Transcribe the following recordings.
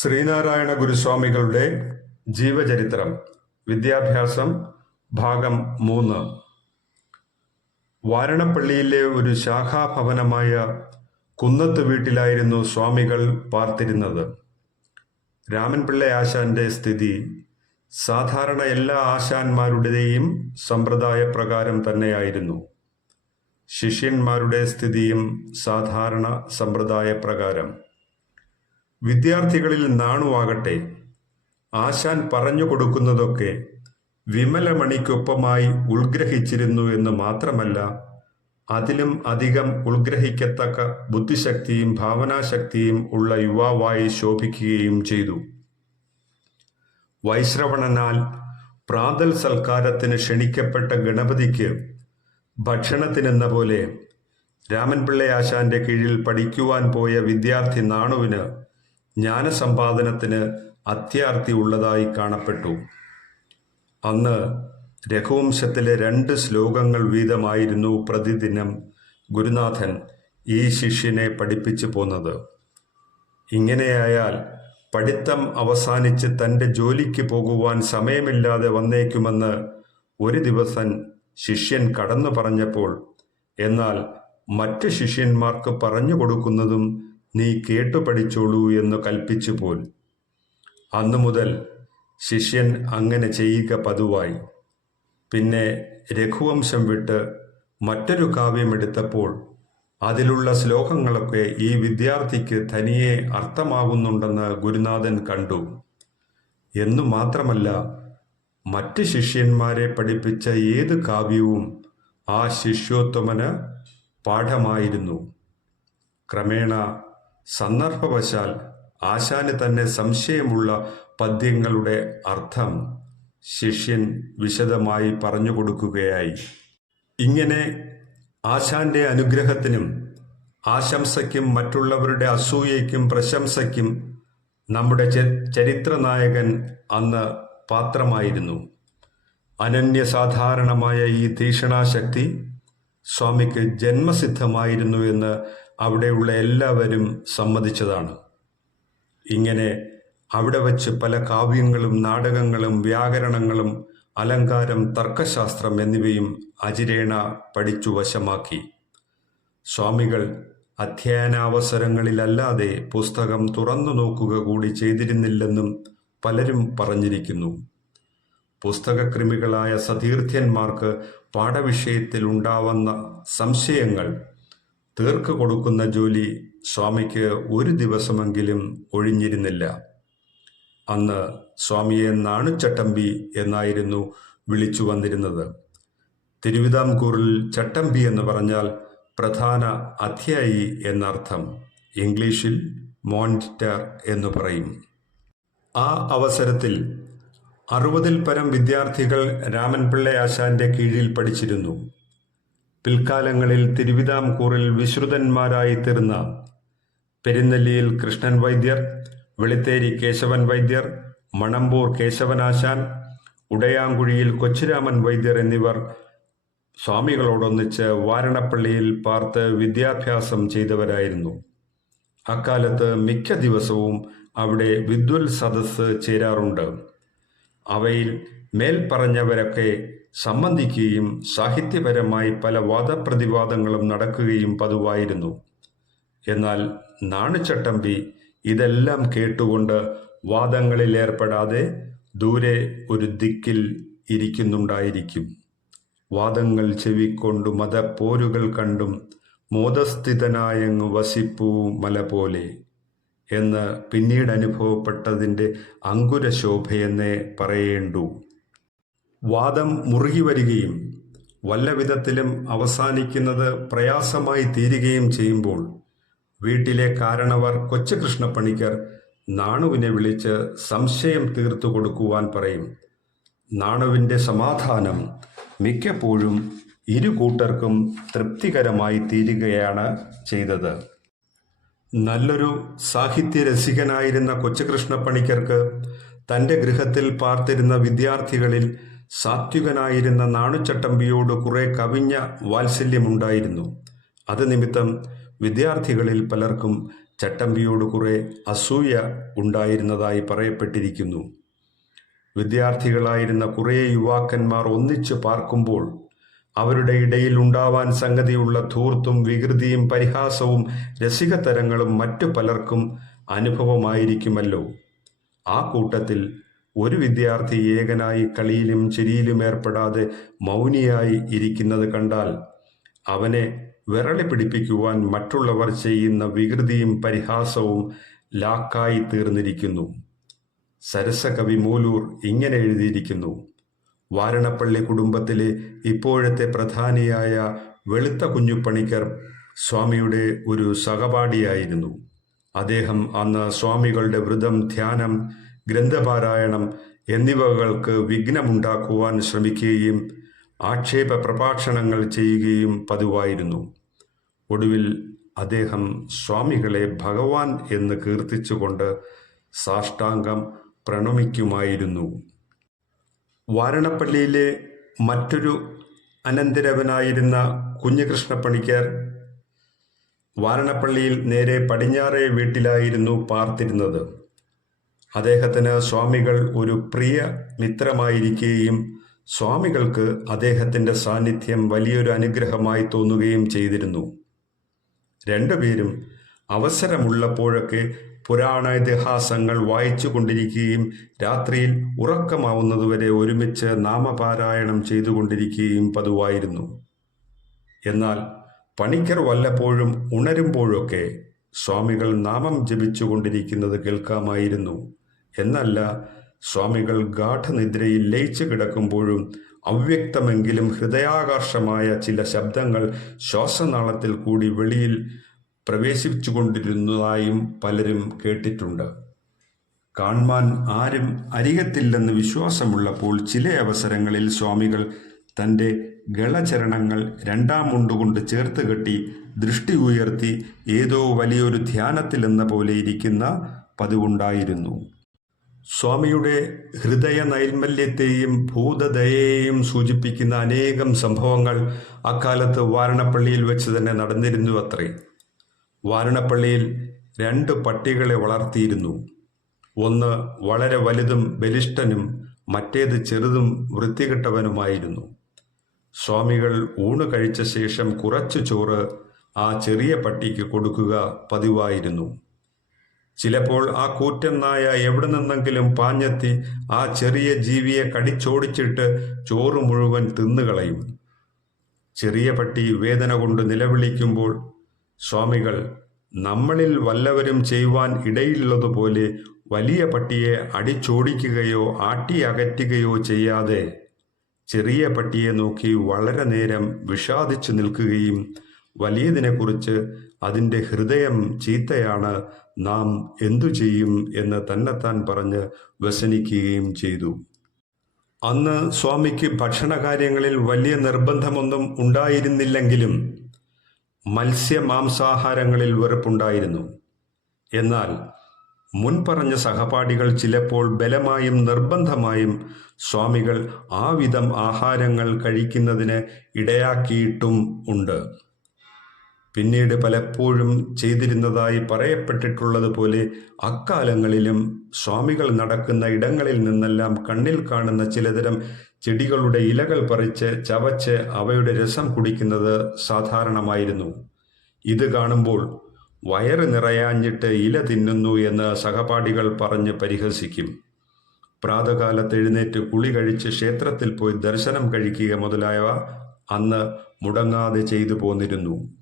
ശ്രീനാരായണ ഗുരുസ്വാമികളുടെ ജീവചരിത്രം. വിദ്യാഭ്യാസം ഭാഗം മൂന്ന്. വാരണപ്പള്ളിയിലെ ഒരു ശാഖാഭവനമായ കുന്നത്ത് വീട്ടിലായിരുന്നു സ്വാമികൾ പാർത്തിരുന്നത്. രാമൻപിള്ള ആശാന്റെ സ്ഥിതി സാധാരണ എല്ലാ ആശാന്മാരുടെയും സമ്പ്രദായപ്രകാരം തന്നെയായിരുന്നു. ശിഷ്യന്മാരുടെ സ്ഥിതിയും സാധാരണ സമ്പ്രദായപ്രകാരം. വിദ്യാർത്ഥികളിൽ നാണുവാകട്ടെ. ആശാൻ പറഞ്ഞു കൊടുക്കുന്നതൊക്കെ വിമലമണിക്കൊപ്പമായി ഉൾഗ്രഹിച്ചിരുന്നു എന്ന് മാത്രമല്ല അതിലും അധികം ഉൾഗ്രഹിക്കത്തക്ക ബുദ്ധിശക്തിയും ഭാവനാശക്തിയും ഉള്ള യുവാവായി ശോഭിക്കുകയും ചെയ്തു. വൈശ്രവണനാൽ പ്രാതൽ സൽക്കാരത്തിന് ക്ഷണിക്കപ്പെട്ട ഗണപതിക്ക് ഭക്ഷണത്തിനെന്ന പോലെ രാമൻപിള്ളയാശാന്റെ കീഴിൽ പഠിക്കുവാൻ പോയ വിദ്യാർത്ഥി നാണുവിന് ജ്ഞാനസമ്പാദനത്തിന് അത്യാർത്തി ഉള്ളതായി കാണപ്പെട്ടു. അന്ന് രഘുവംശത്തിലെ രണ്ട് ശ്ലോകങ്ങൾ വീതമായിരുന്നു പ്രതിദിനം ഗുരുനാഥൻ ഈ ശിഷ്യനെ പഠിപ്പിച്ചു പോന്നത്. ഇങ്ങനെയായാൽ പഠിത്തം അവസാനിച്ച് തന്റെ ജോലിക്ക് പോകുവാൻ സമയമില്ലാതെ വന്നേക്കുമെന്ന് ഒരു ദിവസം ശിഷ്യൻ കടന്നു പറഞ്ഞപ്പോൾ എന്നാൽ മറ്റ് ശിഷ്യന്മാർക്ക് പറഞ്ഞു കൊടുക്കുന്നതും നീ കേട്ടു പഠിച്ചോളൂ എന്ന് കൽപ്പിച്ചു പോൽ അന്നു മുതൽ ശിഷ്യൻ അങ്ങനെ ചെയ്യുക പതിവായി. പിന്നെ രഘുവംശം വിട്ട് മറ്റൊരു കാവ്യമെടുത്തപ്പോൾ അതിലുള്ള ശ്ലോകങ്ങളൊക്കെ ഈ വിദ്യാർത്ഥിക്ക് തനിയെ അർത്ഥമാകുന്നുണ്ടെന്ന് ഗുരുനാഥൻ കണ്ടു. എന്നു മാത്രമല്ല മറ്റ് ശിഷ്യന്മാരെ പഠിപ്പിച്ച ഏത് കാവ്യവും ആ ശിഷ്യോത്തമന് പാഠമായിരുന്നു. ക്രമേണ സന്ദർഭവശാൽ ആശാന് തന്നെ സംശയമുള്ള പദ്യങ്ങളുടെ അർത്ഥം ശിഷ്യൻ വിശദമായി പറഞ്ഞു കൊടുക്കുകയായി. ഇങ്ങനെ ആശാന്റെ അനുഗ്രഹത്തിനും ആശംസയ്ക്കും മറ്റുള്ളവരുടെ അസൂയയ്ക്കും പ്രശംസയ്ക്കും നമ്മുടെ ചരിത്രനായകൻ അന്ന് പാത്രമായിരുന്നു. അനന്യസാധാരണമായ ഈ തീക്ഷണാശക്തി സ്വാമിക്ക് ജന്മസിദ്ധമായിരുന്നു എന്ന് അവിടെയുള്ള എല്ലാവരും സമ്മതിച്ചതാണ്. ഇങ്ങനെ അവിടെ വച്ച് പല കാവ്യങ്ങളും നാടകങ്ങളും വ്യാകരണങ്ങളും അലങ്കാരം തർക്കശാസ്ത്രം എന്നിവയും അജിരേണ പഠിച്ചു വശമാക്കി. സ്വാമികൾ അധ്യയനാവസരങ്ങളിലല്ലാതെ പുസ്തകം തുറന്നു നോക്കുക കൂടി ചെയ്തിരുന്നില്ലെന്നും പലരും പറഞ്ഞിരിക്കുന്നു. പുസ്തകക്രിമികളായ സതീർത്ഥ്യന്മാർക്ക് പാഠവിഷയത്തിൽ ഉണ്ടാവുന്ന സംശയങ്ങൾ തീർക്കു കൊടുക്കുന്ന ജോലി സ്വാമിക്ക് ഒരു ദിവസമെങ്കിലും ഒഴിഞ്ഞിരുന്നില്ല. അന്ന് സ്വാമിയെ നാണുചട്ടമ്പി എന്നായിരുന്നു വിളിച്ചു വന്നിരുന്നത്. തിരുവിതാംകൂറിൽ ചട്ടമ്പി എന്ന് പറഞ്ഞാൽ പ്രധാന അധ്യായി എന്നർത്ഥം. ഇംഗ്ലീഷിൽ മോണിറ്റർ എന്ന് പറയും. ആ അവസരത്തിൽ അറുപതിൽ പരം വിദ്യാർത്ഥികൾ രാമൻപിള്ള ആശാന്റെ കീഴിൽ പഠിച്ചിരുന്നു. പിൽക്കാലങ്ങളിൽ തിരുവിതാംകൂറിൽ വിശ്രുതന്മാരായി തീർന്ന പെരുന്നെല്ലിയിൽ കൃഷ്ണൻ വൈദ്യർ വെളുത്തേരി കേശവൻ വൈദ്യർ മണമ്പൂർ കേശവനാശാൻ ഉടയാങ്കുഴിയിൽ കൊച്ചുരാമൻ വൈദ്യർ എന്നിവർ സ്വാമികളോടൊന്നിച്ച് വാരണപ്പള്ളിയിൽ പാർത്ത് വിദ്യാഭ്യാസം ചെയ്തവരായിരുന്നു. അക്കാലത്ത് മിക്ക ദിവസവും അവിടെ വിദ്വൽ സദസ്സ് ചേരാറുണ്ട്. അവയിൽ മേൽപ്പറഞ്ഞവരൊക്കെ സംബന്ധിക്കുകയും സാഹിത്യപരമായി പല വാദപ്രതിവാദങ്ങളും നടക്കുകയും പതിവായിരുന്നു. എന്നാൽ നാണുചട്ടമ്പി ഇതെല്ലാം കേട്ടുകൊണ്ട് വാദങ്ങളിൽ ഏർപ്പെടാതെ ദൂരെ ഒരു ദിക്കിൽ ഇരിക്കുന്നുണ്ടായിരിക്കും. വാദങ്ങൾ ചെവിക്കൊണ്ടു മതപ്പോരുകൾ കണ്ടും മോദസ്ഥിതനായങ്ങ് വസിപ്പൂ മല പോലെ എന്ന് പിന്നീട് അനുഭവപ്പെട്ടതിന്റെ അങ്കുരശോഭയെന്നേ പറയേണ്ടു. വാദം മുറുകി വരികയും വല്ല വിധത്തിലും അവസാനിക്കുന്നത് പ്രയാസമായി തീരുകയും ചെയ്യുമ്പോൾ വീട്ടിലെ കാരണവർ കൊച്ചു കൃഷ്ണപ്പണിക്കർ നാണുവിനെ വിളിച്ച് സംശയം തീർത്തു കൊടുക്കുവാൻ പറയും. നാണുവിന്റെ സമാധാനം മിക്കപ്പോഴും ഇരു കൂട്ടർക്കും തൃപ്തികരമായി തീരുകയാണ് ചെയ്തത്. നല്ലൊരു സാഹിത്യ സാഹിത്യരസികനായിരുന്ന കൊച്ചുകൃഷ്ണപ്പണിക്കർക്ക് തന്റെ ഗൃഹത്തിൽ പാർത്തിരുന്ന വിദ്യാർത്ഥികളിൽ സാത്വികനായിരുന്ന നാണുചട്ടമ്പിയോട് കുറെ കവിഞ്ഞ വാത്സല്യമുണ്ടായിരുന്നു. അത് നിമിത്തം വിദ്യാർത്ഥികളിൽ പലർക്കും ചട്ടമ്പിയോട് കുറെ അസൂയ ഉണ്ടായിരുന്നതായി പറയപ്പെട്ടിരിക്കുന്നു. വിദ്യാർത്ഥികളായിരുന്ന കുറേ യുവാക്കന്മാർ ഒന്നിച്ച് പാർക്കുമ്പോൾ അവരുടെ ഇടയിൽ ഉണ്ടാവാൻ സംഗതിയുള്ള ധൂർത്തും വികൃതിയും പരിഹാസവും രസികതരങ്ങളും മറ്റു പലർക്കും അനുഭവമായിരിക്കുമല്ലോ. ആ കൂട്ടത്തിൽ ഒരു വിദ്യാർത്ഥി ഏകനായി കളിയിലും ചിരിയിലും ഏർപ്പെടാതെ മൗനിയായി ഇരിക്കുന്നത് കണ്ടാൽ അവനെ വിരളി പിടിപ്പിക്കുവാൻ മറ്റുള്ളവർ ചെയ്യുന്ന വികൃതിയും പരിഹാസവും ലാക്കായി തീർന്നിരിക്കുന്നു. സരസകവി മൂലൂർ ഇങ്ങനെ എഴുതിയിരിക്കുന്നു. വാരണപ്പള്ളി കുടുംബത്തിലെ ഇപ്പോഴത്തെ പ്രധാനിയായ വെളുത്ത കുഞ്ഞുപണിക്കർ സ്വാമിയുടെ ഒരു സഹപാഠിയായിരുന്നു. അദ്ദേഹം അന്ന് സ്വാമികളുടെ വ്രതം ധ്യാനം ഗ്രന്ഥപാരായണം എന്നിവകൾക്ക് വിഘ്നമുണ്ടാക്കുവാൻ ശ്രമിക്കുകയും ആക്ഷേപ പ്രഭാഷണങ്ങൾ ചെയ്യുകയും പതിവായിരുന്നു. ഒടുവിൽ അദ്ദേഹം സ്വാമികളെ ഭഗവാൻ എന്ന് കീർത്തിച്ചുകൊണ്ട് സാഷ്ടാംഗം പ്രണമിക്കുമായിരുന്നു. വാരണപ്പള്ളിയിലെ മറ്റൊരു അനന്തരവനായിരുന്ന കുഞ്ഞുകൃഷ്ണ പണിക്കർ വാരണപ്പള്ളിയിൽ നേരെ പടിഞ്ഞാറേ വീട്ടിലായിരുന്നു പാർത്തിരുന്നത്. അദ്ദേഹത്തിന് സ്വാമികൾ ഒരു പ്രിയ മിത്രമായിരിക്കുകയും സ്വാമികൾക്ക് അദ്ദേഹത്തിന്റെ സാന്നിധ്യം വലിയൊരു അനുഗ്രഹമായി തോന്നുകയും ചെയ്തിരുന്നു. രണ്ടുപേരും അവസരമുള്ളപ്പോഴൊക്കെ പുരാണ ഇതിഹാസങ്ങൾ വായിച്ചു കൊണ്ടിരിക്കുകയും രാത്രിയിൽ ഉറക്കമാവുന്നതുവരെ ഒരുമിച്ച് നാമപാരായണം ചെയ്തുകൊണ്ടിരിക്കുകയും പതിവായിരുന്നു. എന്നാൽ പണിക്കർ വല്ലപ്പോഴും ഉണരുമ്പോഴൊക്കെ സ്വാമികൾ നാമം ജപിച്ചുകൊണ്ടിരിക്കുന്നത് കേൾക്കാമായിരുന്നു. എന്നല്ല സ്വാമികൾ ഗാഠനിദ്രയിൽ ലയിച്ചു കിടക്കുമ്പോഴും അവ്യക്തമെങ്കിലും ഹൃദയാകർഷമായ ചില ശബ്ദങ്ങൾ ശ്വാസനാളത്തിൽ കൂടി വെളിയിൽ പ്രവേശിച്ചുകൊണ്ടിരുന്നതായും പലരും കേട്ടിട്ടുണ്ട്. കാൺമാൻ ആരും അരികത്തില്ലെന്ന് വിശ്വാസമുള്ളപ്പോൾ ചില അവസരങ്ങളിൽ സ്വാമികൾ തന്റെ ഗളചരണങ്ങൾ രണ്ടാം മുണ്ടുകൊണ്ട് ചേർത്ത് കെട്ടി ദൃഷ്ടി ഉയർത്തി ഏതോ വലിയൊരു ധ്യാനത്തിലെന്ന പോലെ ഇരിക്കുന്ന പതിവുണ്ടായിരുന്നു. സ്വാമിയുടെ ഹൃദയ നൈർമല്യത്തെയും ഭൂതദയെയും സൂചിപ്പിക്കുന്ന അനേകം സംഭവങ്ങൾ അക്കാലത്ത് വാരണപ്പള്ളിയിൽ വെച്ച് തന്നെ നടന്നിരുന്നു അത്രേ. വാരണപ്പള്ളിയിൽ രണ്ട് പട്ടികളെ വളർത്തിയിരുന്നു. ഒന്ന് വളരെ വലുതും ബലിഷ്ഠനും മറ്റേത് ചെറുതും വൃത്തികെട്ടവനുമായിരുന്നു. സ്വാമികൾ ഊണ് കഴിച്ച ശേഷം കുറച്ചു ചോറ് ആ ചെറിയ പട്ടിക്ക് കൊടുക്കുക പതിവായിരുന്നു. ചിലപ്പോൾ ആ കൂറ്റൻ നായ എവിടെ നിന്നെങ്കിലും പാഞ്ഞെത്തി ആ ചെറിയ ജീവിയെ കടിച്ചോടിച്ചിട്ട് ചോറ് മുഴുവൻ തിന്നുകളയും. ചെറിയ പട്ടി വേദന കൊണ്ട് നിലവിളിക്കുമ്പോൾ സ്വാമികൾ നമ്മളിൽ വല്ലവരും ചെയ്യുവാൻ ഇടയിലുള്ളതുപോലെ വലിയ പട്ടിയെ അടിച്ചോടിക്കുകയോ ആട്ടി അകറ്റുകയോ ചെയ്യാതെ. ചെറിയ പട്ടിയെ നോക്കി വളരെ നേരം വിഷാദിച്ചു നിൽക്കുകയും വലിയതിനെക്കുറിച്ച് അതിന്റെ ഹൃദയം ചീത്തയാണ് നാം എന്തു ചെയ്യും എന്ന് തന്നെത്താൻ പറഞ്ഞ് വ്യസനിക്കുകയും ചെയ്തു. അന്ന് സ്വാമിക്ക് ഭക്ഷണകാര്യങ്ങളിൽ വലിയ നിർബന്ധമൊന്നും ഉണ്ടായിരുന്നില്ലെങ്കിലും മത്സ്യ മാംസാഹാരങ്ങളിൽ വെറുപ്പുണ്ടായിരുന്നു. എന്നാൽ മുൻപറഞ്ഞ സഹപാഠികൾ ചിലപ്പോൾ ബലമായും നിർബന്ധമായും സ്വാമികൾ ആ വിധം ആഹാരങ്ങൾ കഴിക്കുന്നതിന് ഇടയാക്കിയിട്ടും ഉണ്ട്. പിന്നീട് പലപ്പോഴും ചെയ്തിരുന്നതായി പറയപ്പെട്ടിട്ടുള്ളതുപോലെ അക്കാലങ്ങളിലും സ്വാമികൾ നടക്കുന്ന ഇടങ്ങളിൽ നിന്നെല്ലാം കണ്ണിൽ കാണുന്ന ചിലതരം ചെടികളുടെ ഇലകൾ പറിച്ച് ചവച്ച് അവയുടെ രസം കുടിക്കുന്നത് സാധാരണമായിരുന്നു. ഇത് കാണുമ്പോൾ വയറ് നിറയാഞ്ഞിട്ട് ഇല തിന്നുന്നു എന്ന് സഹപാഠികൾ പറഞ്ഞ് പരിഹസിക്കും. പ്രാതകാലത്ത് എഴുന്നേറ്റ് കുളി കഴിച്ച് ക്ഷേത്രത്തിൽ പോയി ദർശനം കഴിക്കുക മുതലായവ അന്ന് മുടങ്ങാതെ ചെയ്തു പോന്നിരുന്നു.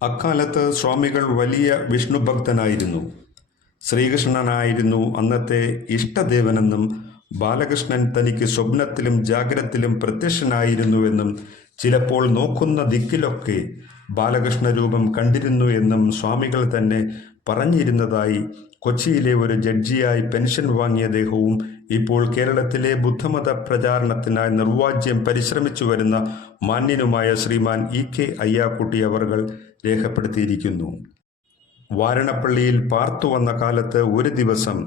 അക്കാലത്ത് സ്വാമികൾ വലിയ വിഷ്ണു ഭക്തനായിരുന്നു ശ്രീകൃഷ്ണനായിരുന്നു അന്നത്തെ ഇഷ്ടദേവനെന്നും ബാലകൃഷ്ണൻ തനിക്ക് സ്വപ്നത്തിലും ജാഗ്രത്തിലും പ്രത്യക്ഷനായിരുന്നുവെന്നും ചിലപ്പോൾ നോക്കുന്ന ദിക്കിലൊക്കെ ബാലകൃഷ്ണ രൂപം കണ്ടിരുന്നു എന്നും സ്വാമികൾ തന്നെ പറഞ്ഞിരുന്നതായി കൊച്ചിയിലെ ഒരു ജഡ്ജിയായി പെൻഷൻ വാങ്ങിയ അദ്ദേഹവും ഇപ്പോൾ കേരളത്തിലെ ബുദ്ധമത പ്രചാരണത്തിനായി നിർവാജ്യം പരിശ്രമിച്ചു വരുന്ന മാന്യനുമായ ശ്രീമാൻ ഇ കെ അയ്യാക്കുട്ടി അവർകൾ രേഖപ്പെടുത്തിയിരിക്കുന്നു. വാരണപ്പള്ളിയിൽ പാർത്തു വന്ന കാലത്ത് ഒരു ദിവസം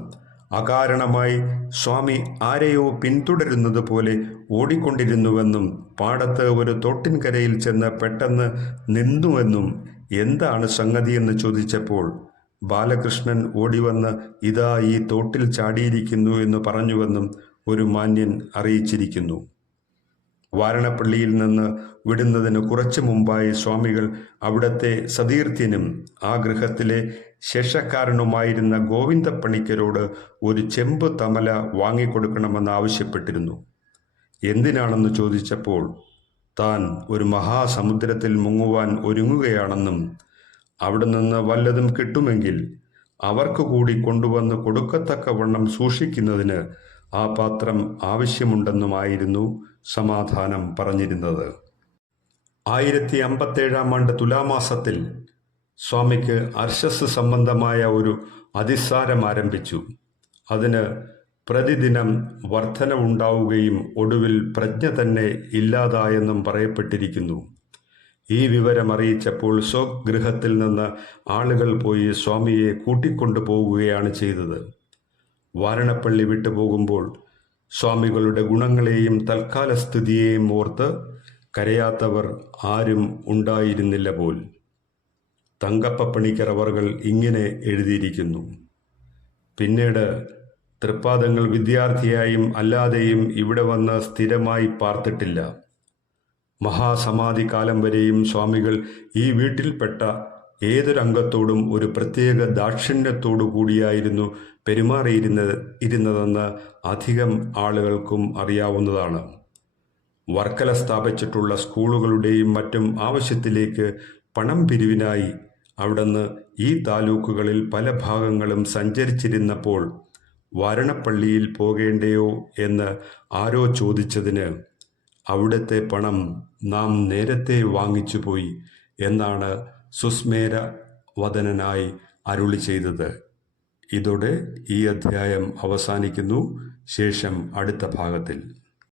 അകാരണമായി സ്വാമി ആരെയോ പിന്തുടരുന്നത് പോലെ ഓടിക്കൊണ്ടിരുന്നുവെന്നും പാടത്ത് ഒരു തോട്ടിൻകരയിൽ ചെന്ന് പെട്ടെന്ന് നിന്നുവെന്നും എന്താണ് സംഗതിയെന്ന് ചോദിച്ചപ്പോൾ ബാലകൃഷ്ണൻ ഓടിവന്ന് ഇതാ ഈ തോട്ടിൽ ചാടിയിരിക്കുന്നു എന്ന് പറഞ്ഞുവെന്നും ഒരു മാന്യൻ അറിയിച്ചിരിക്കുന്നു. വാരണപ്പള്ളിയിൽ നിന്ന് വിടുന്നതിന് കുറച്ചു മുമ്പായി സ്വാമികൾ അവിടത്തെ സതീർത്ഥ്യനും ആ ഗൃഹത്തിലെ ശേഷക്കാരനുമായിരുന്ന ഗോവിന്ദപ്പണിക്കരോട് ഒരു ചെമ്പ് തമല വാങ്ങിക്കൊടുക്കണമെന്ന് ആവശ്യപ്പെട്ടിരുന്നു എന്തിനാണെന്ന് ചോദിച്ചപ്പോൾ താൻ ഒരു മഹാസമുദ്രത്തിൽ മുങ്ങുവാൻ ഒരുങ്ങുകയാണെന്നും അവിടെ നിന്ന് വല്ലതും കിട്ടുമെങ്കിൽ അവർക്ക് കൂടി കൊണ്ടുവന്ന് കൊടുക്കത്തക്കവണ്ണം സൂക്ഷിക്കുന്നതിന് ആ പാത്രം ആവശ്യമുണ്ടെന്നുമായിരുന്നു സമാധാനം പറഞ്ഞിരുന്നത്. ആയിരത്തി അമ്പത്തേഴാം ആണ്ട് തുലാമാസത്തിൽ സ്വാമിക്ക് അർശസ് സംബന്ധമായ ഒരു അതിസാരം ആരംഭിച്ചു. അതിന് പ്രതിദിനം വർധന ഉണ്ടാവുകയും ഒടുവിൽ പ്രജ്ഞ തന്നെ ഇല്ലാതായെന്നും പറയപ്പെട്ടിരിക്കുന്നു. ഈ വിവരം അറിയിച്ചപ്പോൾ സ്വഗൃഹത്തിൽ നിന്ന് ആളുകൾ പോയി സ്വാമിയെ കൂട്ടിക്കൊണ്ടു പോവുകയാണ് ചെയ്തത്. വാരണപ്പള്ളി വിട്ടുപോകുമ്പോൾ സ്വാമികളുടെ ഗുണങ്ങളെയും തൽക്കാല സ്ഥിതിയെയും ഓർത്ത് കരയാത്തവർ ആരും ഉണ്ടായിരുന്നില്ല പോൽ. തങ്കപ്പ പണിക്കർ ഇങ്ങനെ എഴുതിയിരിക്കുന്നു. പിന്നീട് തൃപ്പാദങ്ങൾ വിദ്യാർത്ഥിയായും അല്ലാതെയും ഇവിടെ വന്ന് സ്ഥിരമായി പാർത്തിട്ടില്ല. മഹാസമാധി കാലം വരെയും സ്വാമികൾ ഈ വീട്ടിൽപ്പെട്ട ഏതൊരംഗത്തോടും ഒരു പ്രത്യേക ദാക്ഷിണ്യത്തോടു കൂടിയായിരുന്നു പെരുമാറിയിരുന്നത് ഇരുന്നതെന്ന് അധികം ആളുകൾക്കും അറിയാവുന്നതാണ്. വർക്കല സ്ഥാപിച്ചിട്ടുള്ള സ്കൂളുകളുടെയും മറ്റും ആവശ്യത്തിലേക്ക് പണം പിരിവിനായി അവിടുന്ന് ഈ താലൂക്കുകളിൽ പല ഭാഗങ്ങളും സഞ്ചരിച്ചിരുന്നപ്പോൾ വരണപ്പള്ളിയിൽ പോകേണ്ടയോ എന്ന് ആരോ ചോദിച്ചതിന് അവിടുത്തെ പണം നാം നേരത്തെ വാങ്ങിച്ചു പോയി എന്നാണ് സുസ്മേര വദനനായി അരുളി ചെയ്തത്. ഇതോടെ ഈ അധ്യായം അവസാനിക്കുന്നു. ശേഷം അടുത്ത ഭാഗത്തിൽ.